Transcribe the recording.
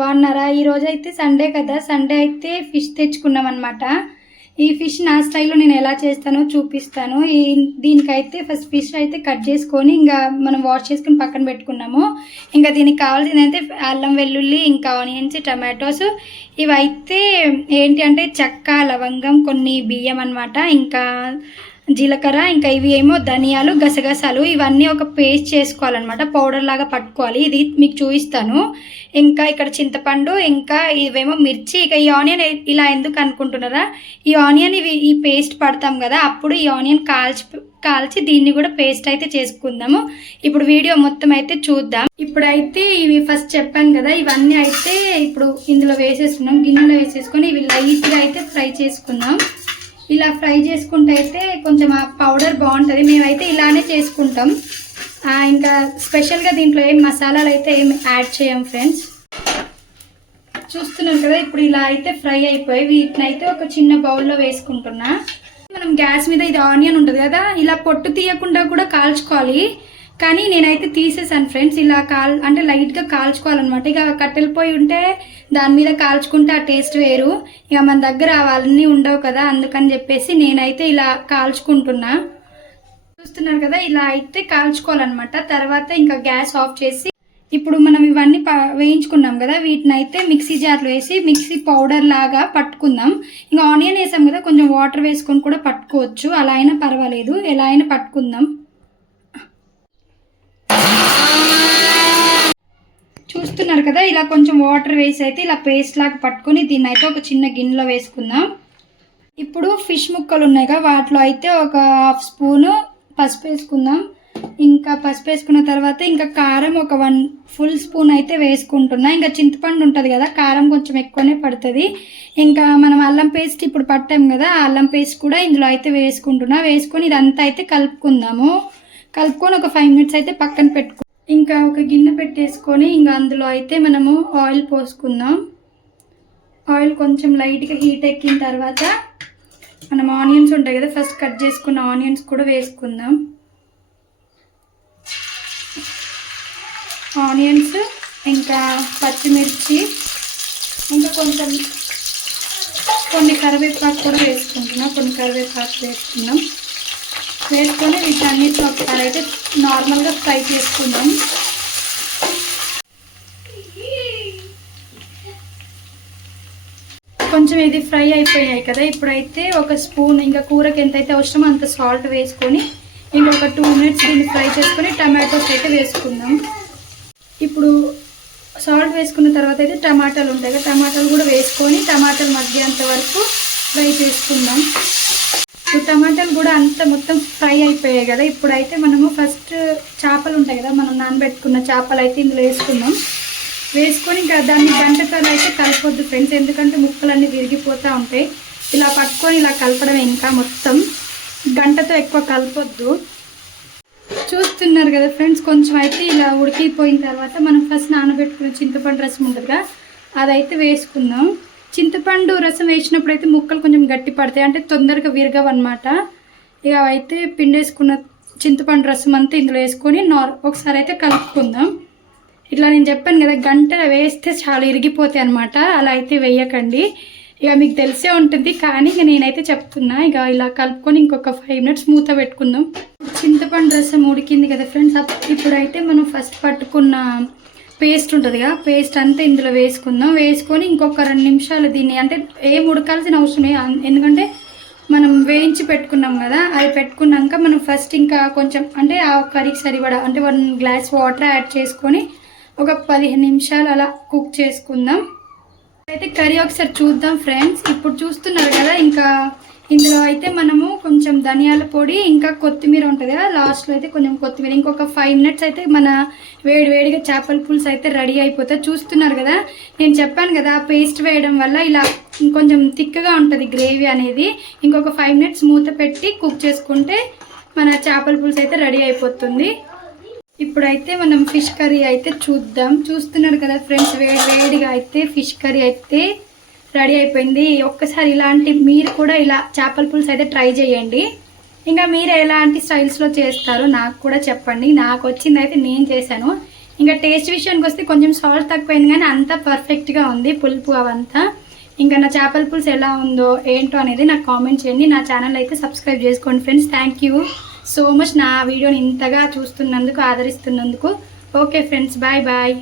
బాగున్నారా? ఈరోజు అయితే సండే కదా, సండే అయితే ఫిష్ తెచ్చుకున్నాం అనమాట. ఈ ఫిష్ నా స్టైల్లో నేను ఎలా చేస్తానో చూపిస్తాను. దీనికైతే ఫస్ట్ ఫిష్ అయితే కట్ చేసుకొని ఇంకా మనం వాష్ చేసుకుని పక్కన పెట్టుకున్నాము. ఇంకా దీనికి కావాల్సింది అయితే అల్లం వెల్లుల్లి, ఇంకా ఆనియన్స్, టమాటోస్. ఇవైతే ఏంటి అంటే చెక్క, లవంగం, కొన్ని బియ్యం అనమాట, ఇంకా జీలకర్ర, ఇంకా ఇవి ఏమో ధనియాలు, గసగసాలు. ఇవన్నీ ఒక పేస్ట్ చేసుకోవాలన్నమాట, పౌడర్ లాగా పట్టుకోవాలి. ఇది మీకు చూపిస్తాను. ఇంకా ఇక్కడ చింతపండు, ఇంకా ఇవేమో మిర్చి. ఇక ఈ ఆనియన్ ఇలా ఎందుకు అనుకుంటున్నారా? ఈ ఆనియన్ ఈ పేస్ట్ పడతాం కదా, అప్పుడు ఈ ఆనియన్ కాల్చి దీన్ని కూడా పేస్ట్ అయితే చేసుకుందాము. ఇప్పుడు వీడియో మొత్తం అయితే చూద్దాం. ఇప్పుడైతే ఇవి ఫస్ట్ చెప్పాను కదా, ఇవన్నీ అయితే ఇప్పుడు ఇందులో వేసేసుకున్నాం. గిన్నెలో వేసేసుకొని ఇవి లైట్గా అయితే ఫ్రై చేసుకుందాం. ఇలా ఫ్రై చేసుకుంటే అయితే కొంచెం ఆ పౌడర్ బాగుంటుంది. మేమైతే ఇలానే చేసుకుంటాం. ఇంకా స్పెషల్గా దీంట్లో ఏం మసాలాలు అయితే ఏం యాడ్ చేయం ఫ్రెండ్స్. చూస్తున్నాం కదా, ఇప్పుడు ఇలా అయితే ఫ్రై అయిపోయి వీటిని అయితే ఒక చిన్న బౌల్లో వేసుకుంటున్నా. మనం గ్యాస్ మీద ఇది ఆనియన్ ఉంటుంది కదా, ఇలా పొట్టు తీయకుండా కూడా కాల్చుకోవాలి. కానీ నేనైతే తీసేసాను ఫ్రెండ్స్. ఇలా అంటే లైట్గా కాల్చుకోవాలన్నమాట. ఇక కట్టెల పొయ్యి ఉంటే దాని మీద కాల్చుకుంటే ఆ టేస్ట్ వేరు. ఇక మన దగ్గర అవన్నీ ఉండవు కదా, అందుకని చెప్పేసి నేనైతే ఇలా కాల్చుకుంటున్నా. చూస్తున్నారు కదా, ఇలా అయితే కాల్చుకోవాలన్నమాట. తర్వాత ఇంకా గ్యాస్ ఆఫ్ చేసి ఇప్పుడు మనం ఇవన్నీ వేయించుకున్నాం కదా, వీటిని అయితే మిక్సీ జార్లో వేసి మిక్సీ పౌడర్ లాగా పట్టుకుందాం. ఇంకా ఆనియన్ వేసాం కదా, కొంచెం వాటర్ వేసుకొని కూడా పట్టుకోవచ్చు, అలా అయినా పర్వాలేదు, ఎలా అయినా పట్టుకుందాం. చూస్తున్నారు కదా, ఇలా కొంచెం వాటర్ వేసి అయితే ఇలా పేస్ట్ లాగా పట్టుకొని దీన్ని అయితే ఒక చిన్న గిన్నెలో వేసుకుందాం. ఇప్పుడు ఫిష్ ముక్కలు ఉన్నాయి కదా, వాటిలో అయితే ఒక 1/2 స్పూను పసుపు వేసుకుందాం. ఇంకా పసుపు వేసుకున్న తర్వాత ఇంకా కారం ఒక 1 ఫుల్ స్పూన్ అయితే వేసుకుంటున్నా. ఇంకా చింతపండు ఉంటుంది కదా, కారం కొంచెం ఎక్కువనే పడుతుంది. ఇంకా మనం అల్లం పేస్ట్ ఇప్పుడు పట్టాం కదా, ఆ అల్లం పేస్ట్ కూడా ఇందులో అయితే వేసుకుంటున్నా. వేసుకొని ఇదంతా అయితే కలుపుకుందాము. కలుపుకొని ఒక 5 మినిట్స్ అయితే పక్కన పెట్టుకుందాం. ఇంకా ఒక గిన్నె పెట్టేసుకొని ఇంకా అందులో అయితే మనము ఆయిల్ పోసుకుందాం. ఆయిల్ కొంచెం లైట్గా హీట్ ఎక్కిన తర్వాత మనం ఆనియన్స్ ఉంటాయి కదా, ఫస్ట్ కట్ చేసుకున్న ఆనియన్స్ కూడా వేసుకుందాం. ఆనియన్స్, ఇంకా పచ్చిమిర్చి, ఇంకా కొన్ని కరివేపాకు కూడా వేసుకుంటున్నాం. వేసుకొని వీటన్నిటిని ఒకసారి అయితే నార్మల్గా ఫ్రై చేసుకుందాం. కొంచెం ఇది ఫ్రై అయిపోయాయి కదా, ఇప్పుడైతే ఒక స్పూన్ ఇంకా కూరకి ఎంతైతే అవసరమో అంత సాల్ట్ వేసుకొని ఇంకొక 2 మినిట్స్ దీన్ని ఫ్రై చేసుకొని టమాటోస్ అయితే వేసుకుందాం. ఇప్పుడు సాల్ట్ వేసుకున్న తర్వాత అయితే టమాటాలు ఉంటాయి కదా, టమాటాలు కూడా వేసుకొని టమాటాలు మగ్గేంత వరకు ఫ్రై చేసుకుందాం. ఇప్పుడు టమాటాలు కూడా అంతా మొత్తం ఫ్రై అయిపోయాయి కదా, ఇప్పుడైతే మనము ఫస్ట్ చేపలు ఉంటాయి కదా, మనం నానబెట్టుకున్న చేపలు అయితే ఇందులో వేసుకుందాం. వేసుకొని ఇంకా దాన్ని గంటతో అయితే కలపొద్దు ఫ్రెండ్స్, ఎందుకంటే ముక్కలన్నీ విరిగిపోతూ ఉంటాయి. ఇలా పట్టుకొని ఇలా కలపడమే, ఇంకా మొత్తం గంటతో ఎక్కువ కలపొద్దు. చూస్తున్నారు కదా ఫ్రెండ్స్, కొంచెం అయితే ఇలా ఉడికిపోయిన తర్వాత మనం ఫస్ట్ నానబెట్టుకున్న చింతపండు రసం ఉంటుంది కదా, అదైతే వేసుకుందాం. చింతపండు రసం వేసినప్పుడు అయితే ముక్కలు కొంచెం గట్టి పడతాయి, అంటే తొందరగా విరగవు అనమాట. ఇక అయితే పిండేసుకున్న చింతపండు రసం అంతా ఇందులో వేసుకొని ఒకసారి అయితే కలుపుకుందాం. ఇట్లా నేను చెప్పాను కదా, గంట వేస్తే చాలా ఇరిగిపోతాయి అనమాట, అలా అయితే వేయకండి. ఇక మీకు తెలిసే ఉంటుంది, కానీ ఇక నేనైతే చెప్తున్నా. ఇక ఇలా కలుపుకొని ఇంకొక 5 మినిట్స్ మూత పెట్టుకుందాం. చింతపండు రసం ఉడికింది కదా ఫ్రెండ్స్, ఇప్పుడైతే మనం ఫస్ట్ పట్టుకున్న పేస్ట్ ఉంటుంది కదా, పేస్ట్ అంతా ఇందులో వేసుకుందాం. వేసుకొని ఇంకొక 2 నిమిషాలు దీన్ని, అంటే ఏం ఉడకాల్సిన అవసరం లేదు, ఎందుకంటే మనం వేయించి పెట్టుకున్నాం కదా, అది పెట్టుకున్నాక మనం ఫస్ట్ ఇంకా కొంచెం అంటే ఆ కర్రీకి సరిపడా అంటే 1 గ్లాస్ వాటర్ యాడ్ చేసుకొని ఒక 15 నిమిషాలు అలా కుక్ చేసుకుందాం. అయితే కర్రీ ఒకసారి చూద్దాం ఫ్రెండ్స్. ఇప్పుడు చూస్తున్నారు కదా, ఇంకా ఇందులో అయితే మనము కొంచెం ధనియాల పొడి, ఇంకా కొత్తిమీర ఉంటుంది కదా, లాస్ట్లో అయితే కొంచెం కొత్తిమీర, ఇంకొక 5 మినిట్స్ అయితే మన వేడివేడిగా చేపల పులుసు అయితే రెడీ అయిపోతుంది. చూస్తున్నారు కదా, నేను చెప్పాను కదా, పేస్ట్ వేయడం వల్ల ఇలా కొంచెం థిక్గా ఉంటుంది గ్రేవీ అనేది. ఇంకొక 5 మినిట్స్ మూత పెట్టి కుక్ చేసుకుంటే మన చేపల పులుసు అయితే రెడీ అయిపోతుంది. ఇప్పుడైతే మనం ఫిష్ కర్రీ అయితే చూద్దాం. చూస్తున్నారు కదా ఫ్రెండ్స్, వేడిగా అయితే ఫిష్ కర్రీ అయితే రెడీ అయిపోయింది. ఒక్కసారి మీరు కూడా ఇలా చేపల పులుసు అయితే ట్రై చేయండి. ఇంకా మీరు ఎలాంటి స్టైల్స్లో చేస్తారో నాకు కూడా చెప్పండి. నాకు వచ్చింది అయితే నేను చేశాను. ఇంకా టేస్ట్ విషయానికి వస్తే కొంచెం సాల్ట్ తక్కువైంది, కానీ అంతా పర్ఫెక్ట్గా ఉంది పులుపు అవంతా. ఇంకా నా చేపల పులుసు ఎలా ఉందో ఏంటో అనేది నాకు కామెంట్ చేయండి. నా ఛానల్ అయితే సబ్స్క్రైబ్ చేసుకోండి friends. Thank you so much నా వీడియోని ఇంతగా చూస్తున్నందుకు, ఆదరిస్తున్నందుకు. Okay friends, bye bye.